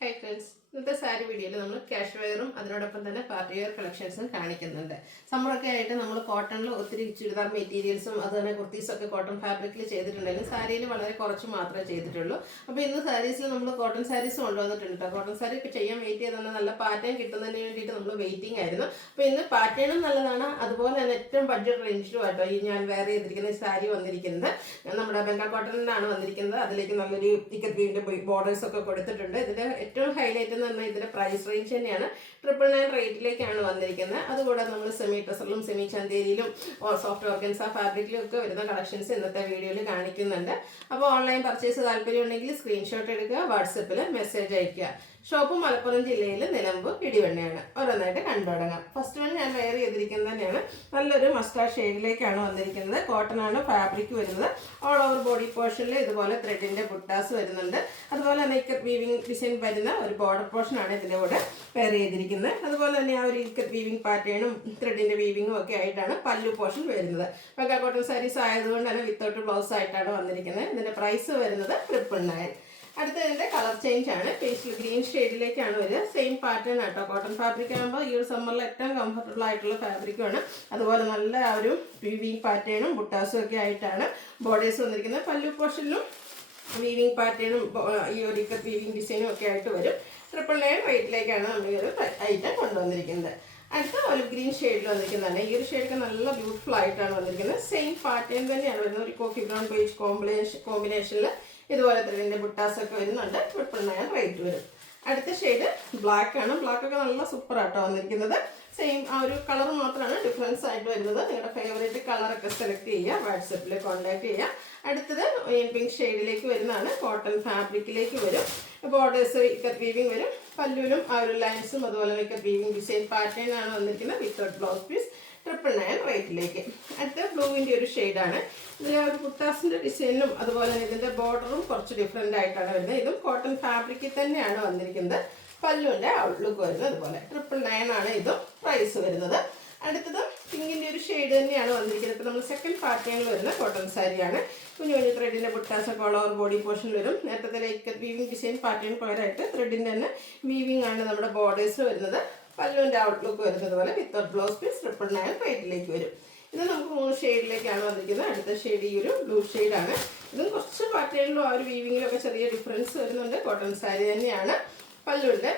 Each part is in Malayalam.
Hi friends, ഇന്നത്തെ സാരി വീഡിയോയിൽ നമ്മൾ ക്യാഷ് വെയറും അതിനോടൊപ്പം തന്നെ പാർട്ടി വെയർ കളക്ഷൻസും കാണിക്കുന്നുണ്ട്. സമ്മറൊക്കെ ആയിട്ട് നമ്മൾ കോട്ടണിൽ ഒത്തിരി ചുരിദാർ മെറ്റീരിയൽസും അതുപോലെ കുർത്തീസൊക്കെ കോട്ടൺ ഫാബ്രിക്കിൽ ചെയ്തിട്ടുണ്ടെങ്കിലും സാരിയിൽ വളരെ കുറച്ച് മാത്രമേ ചെയ്തിട്ടുള്ളൂ. അപ്പോൾ ഇന്ന് സാരീസിൽ നമ്മൾ കോട്ടൺ സാരീസ് കൊണ്ടുവന്നിട്ടുണ്ട് കേട്ടോ. കോട്ടൺ സാരി ഒക്കെ ചെയ്യാൻ വെയിറ്റ് ചെയ്താണ്, നല്ല പാറ്റേൺ കിട്ടുന്നതിന് വേണ്ടിയിട്ട് നമ്മൾ വെയിറ്റിംഗ് ആയിരുന്നു. അപ്പോൾ ഇന്ന് പാറ്റേണും നല്ലതാണ്, അതുപോലെ തന്നെ ഏറ്റവും ബഡ്ജറ്റ് റേഞ്ചിലും ആട്ടോ ഈ ഞാൻ വെയർ ചെയ്തിരിക്കുന്ന സാരി വന്നിരിക്കുന്നത്. നമ്മുടെ ബംഗാൾ കോട്ടണിലാണ് വന്നിരിക്കുന്നത്. അതിലേക്ക് നല്ലൊരു ഇക്കത്ത് വീവിൻ്റെ ബോർഡേഴ്സ് ഒക്കെ കൊടുത്തിട്ടുണ്ട്. ഇതിൻ്റെ ഏറ്റവും ഹൈലൈറ്റ് എന്ന് പറഞ്ഞാൽ ഇതിന്റെ പ്രൈസ് റേഞ്ച് തന്നെയാണ്. 999 റേറ്റിലേക്കാണ് വന്നിരിക്കുന്നത്. അതുകൂടാതെ നമ്മൾ സെമി ടെസറിലും സെമി ചന്തേരിയിലും സോഫ്റ്റ് ഓർഗൻസ ഫാബ്രിക്കിലും ഒക്കെ വരുന്ന കളക്ഷൻസ് ഇന്നത്തെ വീഡിയോയിൽ കാണിക്കുന്നുണ്ട്. അപ്പോൾ ഓൺലൈൻ പർച്ചേസ് താല്പര്യം ഉണ്ടെങ്കിൽ സ്ക്രീൻഷോട്ട് എടുക്കുക, വാട്സപ്പിൽ മെസ്സേജ് അയയ്ക്കുക. ഷോപ്പ് മലപ്പുറം ജില്ലയിൽ നിലമ്പൂർ ഇടിവണ്ണയാണ്. ഓരോന്നായിട്ട് കണ്ടു തുടങ്ങാം. ഫസ്റ്റ് വൺ ഞാൻ വെയർ ചെയ്തിരിക്കുന്നത് തന്നെയാണ്. നല്ലൊരു മസ്റ്റാർഡ് ഷെയ്ഡിലേക്കാണ് വന്നിരിക്കുന്നത്. കോട്ടൺ ആണ് ഫാബ്രിക് വരുന്നത്. ഓൾ ഓവർ ബോഡി പോർഷനിൽ ഇതുപോലെ ത്രെഡിന്റെ ബുട്ടാസ് വരുന്നുണ്ട്. അതുപോലെ തന്നെ ഇക്കത്ത് വീവിംഗ് ഡിസൈൻ വരുന്ന ഒരു ബോർഡർ പോർഷൻ ആണ് ഇതിൻ്റെ കൂടെ വെയർ ചെയ്തിരിക്കുന്നത്. അതുപോലെ തന്നെ ആ ഒരു ഇക്കത്ത് വീവിംഗ് പാറ്റേണും ത്രെഡിന്റെ വീവിങ്ങും ഒക്കെ ആയിട്ടാണ് പല്ലു പോർഷൻ വരുന്നത്. ബംഗാൾ കോട്ടൺ സാരീസ് ആയതുകൊണ്ട് തന്നെ വിത്തൗട്ട് ബ്ലൗസ് ആയിട്ടാണ് വന്നിരിക്കുന്നത്. ഇതിന്റെ പ്രൈസ് വരുന്നത് 999. അടുത്തതിൻ്റെ കളർ ചേഞ്ച് ആണ്. പേസ്റ്റൽ ഗ്രീൻ ഷെയ്ഡിലേക്കാണ് വരിക. സെയിം പാറ്റേൺ ആട്ടോ. കോട്ടൺ ഫാബ്രിക് ആകുമ്പോൾ ഈ ഒരു സമ്മറിൽ ഏറ്റവും കംഫർട്ടബിൾ ആയിട്ടുള്ള ഫാബ്രിക്കുമാണ്. അതുപോലെ നല്ല ഒരു വീവിങ് പാറ്റേണും ബുട്ടാസും ഒക്കെ ആയിട്ടാണ് ബോർഡേഴ്സ് വന്നിരിക്കുന്നത്. പല്ലു പോർഷനിലും വീവിങ് പാറ്റേണും ഈ ഒരു വീവിങ് ഡിസൈനും ഒക്കെ ആയിട്ട് വരും. 999 റേറ്റിലേക്കാണ് നമ്മൾ ഈ ഒരു ഐറ്റം കൊണ്ടുവന്നിരിക്കുന്നത്. അടുത്ത ഒലിവ് ഗ്രീൻ ഷെയ്ഡിൽ വന്നിരിക്കുന്നതാണ്. ഈ ഒരു ഷെയ്ഡൊക്കെ നല്ല ബ്യൂട്ടിഫുൾ ആയിട്ടാണ് വന്നിരിക്കുന്നത്. സെയിം പാറ്റേൺ തന്നെയാണ് വരുന്നത്. ഒരു കോഫി ബ്രൗൺ ബേജ് കോമ്പിനേഷനിൽ ഇതുപോലെ ത്രെഡിൻ്റെ ബുട്ടാസൊക്കെ വരുന്നുണ്ട്. 999 റേറ്റ് വരും. അടുത്ത ഷെയ്ഡ് ബ്ലാക്ക് ആണ്. ബ്ലാക്കൊക്കെ നല്ല സൂപ്പർ ആട്ടോ വന്നിരിക്കുന്നത്. സെയിം ആ ഒരു കളർ മാത്രമാണ് ഡിഫറൻസ് ആയിട്ട് വരുന്നത്. നിങ്ങളുടെ ഫേവറേറ്റ് കളറൊക്കെ സെലക്ട് ചെയ്യുക, വാട്സപ്പിൽ കോൺടാക്ട് ചെയ്യുക. അടുത്തത് പിങ്ക് ഷെയ്ഡിലേക്ക് വരുന്നതാണ്. കോട്ടൺ ഫാബ്രിക്കിലേക്ക് വരും. ബോർഡേഴ്സ് ഇക്കത്ത് വീവിങ് വരും. പല്ലുവിലും ആ ഒരു ലൈൻസും അതുപോലെ ഇക്കത്ത് വീവിങ് ഡിസൈൻ പാറ്റേൺ ആണ് വന്നിരിക്കുന്നത്. വിത്തൗട്ട് ബ്ലൗസ് പീസ് 999 റേറ്റിലേക്ക്. അടുത്ത ബ്ലൂവിൻ്റെ ഒരു ഷെയ്ഡാണ്. ഇതിൽ ഒരു കുട്ടാസിൻ്റെ ഡിസൈനും അതുപോലെ തന്നെ ഇതിൻ്റെ ബോർഡറും കുറച്ച് ഡിഫറെൻ്റ് ആയിട്ടാണ് വരുന്നത്. ഇതും കോട്ടൺ ഫാബ്രിക്കിൽ തന്നെയാണ് വന്നിരിക്കുന്നത്. പല്ലുവിൻ്റെ ഔട്ട്ലുക്ക് വരുന്നത് അതുപോലെ 999 ആണ് ഇതും പ്രൈസ് വരുന്നത്. അടുത്തത് പിങ്കിൻ്റെ ഒരു ഷെയ്ഡ് തന്നെയാണ് വന്നിരിക്കുന്നത്. ഇപ്പോൾ നമ്മൾ സെക്കൻഡ് പാറ്റേണിൽ വരുന്ന കോട്ടൺ സാരിയാണ്. കുഞ്ഞു കുഞ്ഞു ത്രെഡിൻ്റെ ബുട്ടാസൊക്കെ ഓൾ ഓവർ ബോഡി പോർഷനിൽ വരും. നേരത്തെ ഇക്കത്ത് വീവിംഗ് ഡിസൈൻ പാറ്റേൺ പകരമായിട്ട് ത്രെഡിൻ്റെ തന്നെ വീവിംഗ് ആണ് നമ്മുടെ ബോർഡേഴ്സ് വരുന്നത്. പല്ലുവിൻ്റെ ഔട്ട്ലുക്ക് വരുന്നത് പോലെ വിത്തൗട്ട് ബ്ലൗസ് പീസ് 999 റേറ്റിലേക്ക് വരും. ഇത് നമുക്ക് 3 ഷെയ്ഡിലേക്കാണ് വന്നിരിക്കുന്നത്. അടുത്ത ഷെയ്ഡ് ഈ ഒരു ബ്ലൂ ഷെയ്ഡാണ്. ഇതും കുറച്ച് പാറ്റേണിലും ആ ഒരു വീവിങ്ങിലൊക്കെ ചെറിയ ഡിഫറൻസ് വരുന്നുണ്ട്. കോട്ടൺ സാരി തന്നെയാണ്. പല്ലുവിൻ്റെ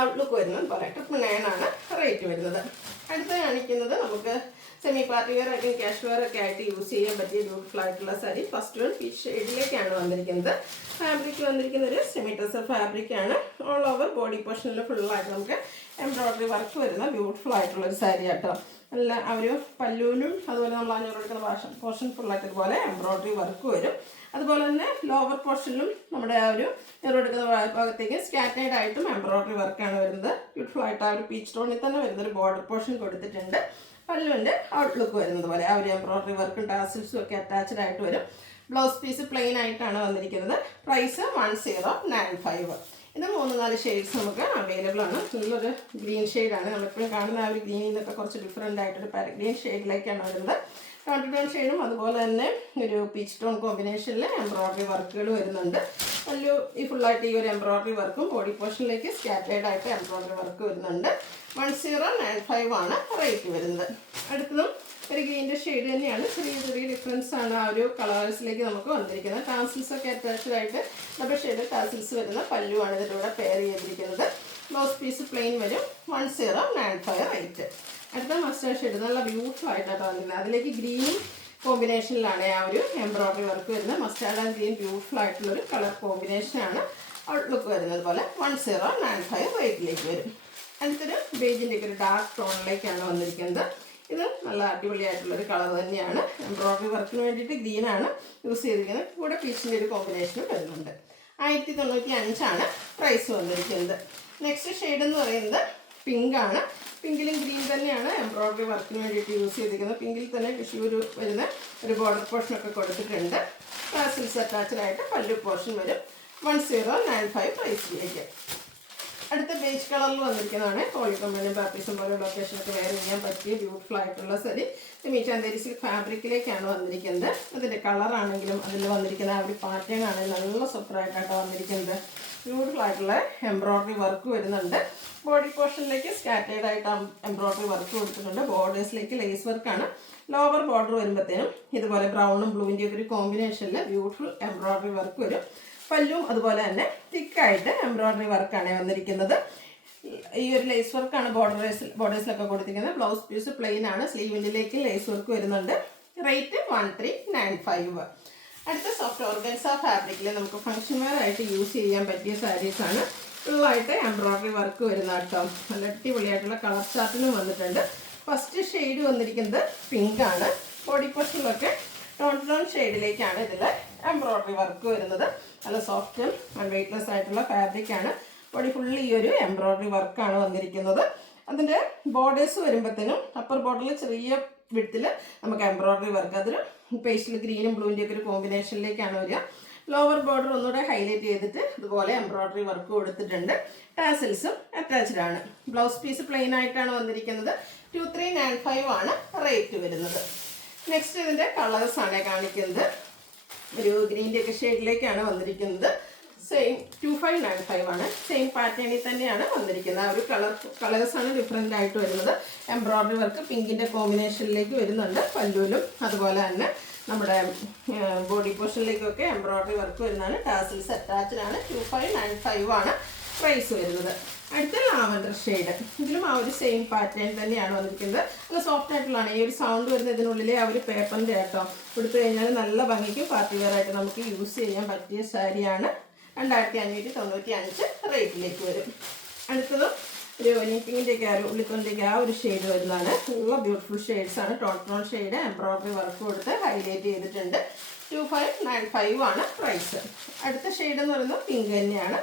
ഔട്ട്ലുക്ക് വരുന്നത് പോലെ 999 ആണ് റേറ്റ് വരുന്നത്. അടുത്ത കാണിക്കുന്നത് നമുക്ക് സെമി പാർട്ടി വെയർ ആയിട്ടും ക്യാഷ് വെയർ ഒക്കെ ആയിട്ട് യൂസ് ചെയ്യാൻ പറ്റിയ ബ്യൂട്ടിഫുൾ ആയിട്ടുള്ള സാരി. ഫസ്റ്റ് വൺ പീച്ച് ഷെയ്ഡിലേക്കാണ് വന്നിരിക്കുന്നത്. ഫാബ്രിക് വന്നിരിക്കുന്ന ഒരു സെമി ടെസർ ഫാബ്രിക്കാണ്. ഓൾ ഓവർ ബോഡി പോർഷനിൽ ഫുള്ളായിട്ട് നമുക്ക് എംബ്രോയ്ഡറി വർക്ക് വരുന്ന ബ്യൂട്ടിഫുൾ ആയിട്ടുള്ളൊരു സാരി ആട്ടോ. നല്ല ആ ഒരു പല്ലൂനും അതുപോലെ നമ്മൾ അഞ്ഞൂറ് എടുക്കുന്ന പോർഷൻ ഫുള്ളായിട്ട് ഇതുപോലെ എംബ്രോയ്ഡറി വർക്ക് വരും. അതുപോലെ തന്നെ ലോവർ പോർഷനിലും നമ്മുടെ ആ ഒരു എടുക്കുന്ന ഭാഗത്തേക്ക് സ്കാറ്റേഡ് ആയിട്ടും എംബ്രോയ്ഡറി വർക്കാണ് വരുന്നത്. ബ്യൂട്ടിഫുൾ ആയിട്ട് ആ ഒരു പീച്ച് ടോണിൽ തന്നെ വരുന്നൊരു ബോർഡർ പോർഷൻ കൊടുത്തിട്ടുണ്ട്. പല്ലുവിൻ്റെ ഔട്ട്ലുക്ക് വരുന്നത് പോലെ ആ ഒരു എംബ്രോയ്ഡറി വർക്കും ടാസിൽസും ഒക്കെ അറ്റാച്ച്ഡ് ആയിട്ട് വരും. ബ്ലൗസ് പീസ് പ്ലെയിൻ ആയിട്ടാണ് വന്നിരിക്കുന്നത്. പ്രൈസ് 1095. ഇത് 3-4 ഷെയ്ഡ്സ് നമുക്ക് അവൈലബിൾ ആണ്. നല്ലൊരു ഗ്രീൻ ഷെയ്ഡാണ്. നമ്മളെപ്പോഴും കാണുന്ന ആ ഒരു ഗ്രീനിൽ നിന്നൊക്കെ കുറച്ച് ഡിഫറെൻ്റ് ആയിട്ടൊരു ഗ്രീൻ ഷെയ്ഡിലേക്കാണ് വരുന്നത്. ടോൺ ടോൺ ഷെയ്ഡും അതുപോലെ തന്നെ ഒരു പീച്ച് ടോൺ കോമ്പിനേഷനിൽ എംബ്രോയ്ഡറി വർക്കുകൾ വരുന്നുണ്ട്. വലിയ ഈ ഫുള്ളായിട്ട് ഈ ഒരു എംബ്രോയ്ഡറി വർക്കും ബോഡി പോർഷനിലേക്ക് സ്കാറ്റേഡ് ആയിട്ട് എംബ്രോയ്ഡറി വർക്ക് വരുന്നുണ്ട്. 1095 ആണ് റേറ്റ് വരുന്നത്. അടുത്തതും ഒരു ഗ്രീൻ്റെ ഷെയ്ഡ് തന്നെയാണ്. ചെറിയ ചെറിയ ഡിഫറൻസ് ആണ് ആ ഒരു കളേഴ്സിലേക്ക് നമുക്ക് വന്നിരിക്കുന്നത്. ടാസിൽസ് ഒക്കെ അറ്റാച്ച്ഡ് ആയിട്ട് ഡബിൾ ഷെയ്ഡ് ടാസിൽസ് വരുന്ന പല്ലുവാണ് ഇതിൻ്റെ കൂടെ പെയർ ചെയ്തിരിക്കുന്നത്. ബ്ലൗസ് പീസ് പ്ലെയിൻ വരും. 1095 റേറ്റ്. അടുത്ത മസ്റ്റാർഡ് ഷെയ്ഡ് നല്ല ബ്യൂട്ടിഫുൾ ആയിട്ടാണ് വന്നിരുന്നത്. അതിലേക്ക് ഗ്രീനും കോമ്പിനേഷനിലാണ് ആ ഒരു എംബ്രോയ്ഡറി വർക്ക് വരുന്നത്. മസ്റ്റാർഡ് ആൻഡ് ഗ്രീൻ ബ്യൂട്ടിഫുൾ ആയിട്ടുള്ളൊരു കളർ കോമ്പിനേഷനാണ് ഔട്ട്ലുക്ക് വരുന്നത് പോലെ 1095 റേറ്റിലേക്ക് വരും. അടുത്തൊരു ബേജിൻ്റെ ഒരു ഡാർക്ക് ടോണിലേക്കാണ് വന്നിരിക്കുന്നത്. ഇത് നല്ല അടിപൊളിയായിട്ടുള്ളൊരു കളർ തന്നെയാണ്. എംബ്രോയ്ഡറി വർക്കിന് വേണ്ടിയിട്ട് ഗ്രീനാണ് യൂസ് ചെയ്തിരിക്കുന്നത്. കൂടെ പീച്ചിൻ്റെ ഒരു കോമ്പിനേഷനും വരുന്നുണ്ട്. 1095 ആണ് പ്രൈസ് വന്നിരിക്കുന്നത്. നെക്സ്റ്റ് ഷെയ്ഡ് എന്ന് പറയുന്നത് പിങ്ക് ആണ്. പിങ്കിലും ഗ്രീൻ തന്നെയാണ് എംബ്രോയ്ഡറി വർക്കിന് വേണ്ടിയിട്ട് യൂസ് ചെയ്തിരിക്കുന്നത്. പിങ്കിൽ തന്നെ ടിഷ്യൂ വരുന്ന ഒരു ബോർഡർ പോർഷനൊക്കെ കൊടുത്തിട്ടുണ്ട്. ടാസിൽസ് അറ്റാച്ച്ഡ് ആയിട്ട് പല്ലു പോർഷൻ വരും. 1095 പ്രൈസിലേക്ക്. അടുത്ത ബേജ് കളറിൽ വന്നിരിക്കുന്നതാണ്. പോളിക്കമ്പനും ബാപ്പീസും പോലെ ലൊക്കേഷനൊക്കെ വെയർ ചെയ്യാൻ പറ്റിയ ബ്യൂട്ടിഫുൾ ആയിട്ടുള്ള സാരി. സെമി ചന്തേരി സിൽക്ക് ഫാബ്രിക്കിലേക്കാണ് വന്നിരിക്കുന്നത്. അതിൻ്റെ കളറാണെങ്കിലും അതിൽ വന്നിരിക്കുന്ന ആ ഒരു പാറ്റേൺ ആണെങ്കിലും നല്ല സൂപ്പറായിട്ടാണ് വന്നിരിക്കുന്നത്. ബ്യൂട്ടിഫുൾ ആയിട്ടുള്ള എംബ്രോയ്ഡറി വർക്ക് വരുന്നുണ്ട്. ബോഡി പോർഷനിലേക്ക് സ്കാറ്റേഡ് ആയിട്ട് എംബ്രോയ്ഡറി വർക്ക് കൊടുത്തിട്ടുണ്ട്. ബോർഡേഴ്സിലേക്ക് ലേസ് വർക്കാണ്. ലോവർ ബോർഡർ വരുമ്പോഴത്തേനും ഇതുപോലെ ബ്രൗണും ബ്ലൂവിൻ്റെ ഒക്കെ ഒരു കോമ്പിനേഷനിൽ ബ്യൂട്ടിഫുൾ എംബ്രോയ്ഡറി വർക്ക് വരും. പല്ലും അതുപോലെ തന്നെ തിക്കായിട്ട് എംബ്രോയ്ഡറി വർക്കാണ് വന്നിരിക്കുന്നത്. ഈ ഒരു ലേസ് വർക്കാണ് ബോർഡേഴ്സിലൊക്കെ കൊടുത്തിരിക്കുന്നത്. ബ്ലൗസ് പീസ് പ്ലെയിൻ ആണ്. സ്ലീവിലേക്ക് ലേസ് വർക്ക് വരുന്നുണ്ട്. റേറ്റ് 1395. അടുത്ത സോഫ്റ്റ് ഓർഗൻസ ഫാബ്രിക്കിൽ നമുക്ക് ഫംഗ്ഷൻ വെയർ ആയിട്ട് യൂസ് ചെയ്യാൻ പറ്റിയ സാരീസാണ്. ഫുള്ളായിട്ട് എംബ്രോയ്ഡറി വർക്ക് വരുന്ന കേട്ടോ. നല്ല അടിപൊളിയായിട്ടുള്ള കളർ ചാർട്ടിലും വന്നിട്ടുണ്ട്. ഫസ്റ്റ് ഷെയ്ഡ് വന്നിരിക്കുന്നത് പിങ്ക് ആണ്. ബോഡി പോർഷനിലൊക്കെ ടോൺ ഷെയ്ഡിലേക്കാണ് ഇതിൽ എംബ്രോയ്ഡറി വർക്ക് വരുന്നത്. നല്ല സോഫ്റ്റും വെയ്റ്റ്ലെസ് ആയിട്ടുള്ള ഫാബ്രിക്കാണ്. ബോഡി ഫുള്ളി ഈ ഒരു എംബ്രോയ്ഡറി വർക്കാണ് വന്നിരിക്കുന്നത്. അതിൻ്റെ ബോർഡേഴ്സ് വരുമ്പോഴത്തേനും അപ്പർ ബോർഡറിൽ ചെറിയ വിഡ്ത്തിൽ നമുക്ക് എംബ്രോയ്ഡറി വർക്ക്, അതൊരു പേസ്റ്റൽ ഗ്രീനും ബ്ലൂവിൻ്റെ ഒക്കെ ഒരു കോമ്പിനേഷനിലേക്കാണ് വരിക. ലോവർ ബോർഡർ ഒന്നുകൂടെ ഹൈലൈറ്റ് ചെയ്തിട്ട് ഇതുപോലെ എംബ്രോയ്ഡറി വർക്ക് കൊടുത്തിട്ടുണ്ട്. ടാസൽസും അറ്റാച്ച്ഡ് ആണ്. ബ്ലൗസ് പീസ് പ്ലെയിൻ ആയിട്ടാണ് വന്നിരിക്കുന്നത്. 2395 ആണ് റേറ്റ് വരുന്നത്. നെക്സ്റ്റ് ഇതിൻ്റെ കളേഴ്സാണ് കാണിക്കുന്നത്. ഒരു ഗ്രീൻ്റെ ഒക്കെ ഷെയ്ഡിലേക്കാണ് വന്നിരിക്കുന്നത്. സെയിം 2595 ആണ്. സെയിം പാറ്റേണിൽ തന്നെയാണ് വന്നിരിക്കുന്നത്. ആ ഒരു കളേഴ്സാണ് ഡിഫറെൻ്റ് ആയിട്ട് വരുന്നത്. എംബ്രോയ്ഡറി വർക്ക് പിങ്കിൻ്റെ കോമ്പിനേഷനിലേക്ക് വരുന്നുണ്ട്. പല്ലുവിലും അതുപോലെ തന്നെ നമ്മുടെ ബോഡി പോർഷനിലേക്കൊക്കെ എംബ്രോയ്ഡറി വർക്ക് വരുന്നതാണ്. ടാസിൽസ് അറ്റാച്ച്ഡ് ആണ്. 2595 ആണ് പ്രൈസ് വരുന്നത്. അടുത്ത ലാവൻഡർ ഷെയ്ഡ്. ഇതിലും ആ ഒരു സെയിം പാറ്റേൺ തന്നെയാണ് വന്നിരിക്കുന്നത്. നല്ല സോഫ്റ്റ് ആയിട്ടുള്ളതാണ്. ഈ ഒരു സൗണ്ട് വരുന്നതിനുള്ളിൽ ആ ഒരു പേപ്പറിൻ്റെ ആട്ടോ കൊടുത്തു കഴിഞ്ഞാൽ നല്ല ഭംഗിക്കും പാർട്ടി വെയർ ആയിട്ട് നമുക്ക് യൂസ് ചെയ്യാൻ പറ്റിയ സാരിയാണ്. 2595 റേറ്റിലേക്ക് വരും. അടുത്തത് ഒരു പിങ്കിൻ്റെയൊക്കെ ആ ഒരു ഉള്ളിക്കൊണ്ടിലേക്ക് ആ ഒരു ഷെയ്ഡ് വരുന്നതാണ്. നല്ല ബ്യൂട്ടിഫുൾ ഷെയ്ഡ്സാണ്. ടോൺ ഷെയ്ഡ് എംബ്രോയ്ഡറി വർക്ക് കൊടുത്ത് ഹൈലൈറ്റ് ചെയ്തിട്ടുണ്ട്. 2595 ആണ് പ്രൈസ്. അടുത്ത ഷെയ്ഡ് എന്ന് പറയുന്നത് പിങ്ക് തന്നെയാണ്.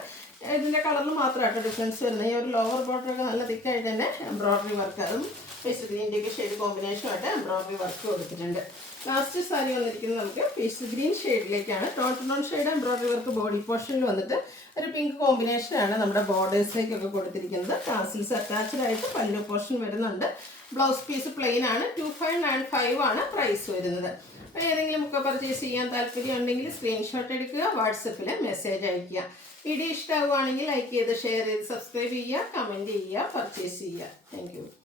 ഇതിൻ്റെ കളറിൽ മാത്രമായിട്ട് ഡിഫറൻസ് വരുന്നത്. ഈ ഒരു ലോവർ ബോർഡറൊക്കെ നല്ല തിക്കായിട്ട് തന്നെ എംബ്രോയ്ഡറി വർക്ക്, അതും പേസ്റ്റ് ഗ്രീൻ്റെയൊക്കെ ഷെയ്ഡ് കോമ്പിനേഷനായിട്ട് എംബ്രോയ്ഡറി വർക്ക് കൊടുത്തിട്ടുണ്ട്. ലാസ്റ്റ് സാരി വന്നിരിക്കുന്നത് നമുക്ക് പേസ്റ്റ് ഗ്രീൻ ഷെയ്ഡിലേക്കാണ്. Tone shade embroidery work body പോർഷനിൽ വന്നിട്ട് ഒരു പിങ്ക് കോമ്പിനേഷനാണ് നമ്മുടെ ബോർഡേഴ്സിലേക്കൊക്കെ കൊടുത്തിരിക്കുന്നത്. ടാസിൽസ് അറ്റാച്ച്ഡ് ആയിട്ട് പല്ലു പോർഷൻ വരുന്നുണ്ട്. ബ്ലൗസ് പീസ് പ്ലെയിൻ ആണ്. 2595 ആണ് പ്രൈസ് വരുന്നത്. അപ്പോൾ ഏതെങ്കിലും ഒക്കെ പർച്ചേസ് ചെയ്യാൻ താല്പര്യം ഉണ്ടെങ്കിൽ സ്ക്രീൻഷോട്ട് എടുക്കുക, വാട്സപ്പിൽ മെസ്സേജ് അയയ്ക്കുക. വീഡിയോ ഇഷ്ടമാവുകയാണെങ്കിൽ ലൈക്ക് ചെയ്ത് ഷെയർ ചെയ്ത് സബ്സ്ക്രൈബ് ചെയ്യുക, കമൻറ്റ് ചെയ്യുക, പർച്ചേസ് ചെയ്യുക. Thank you.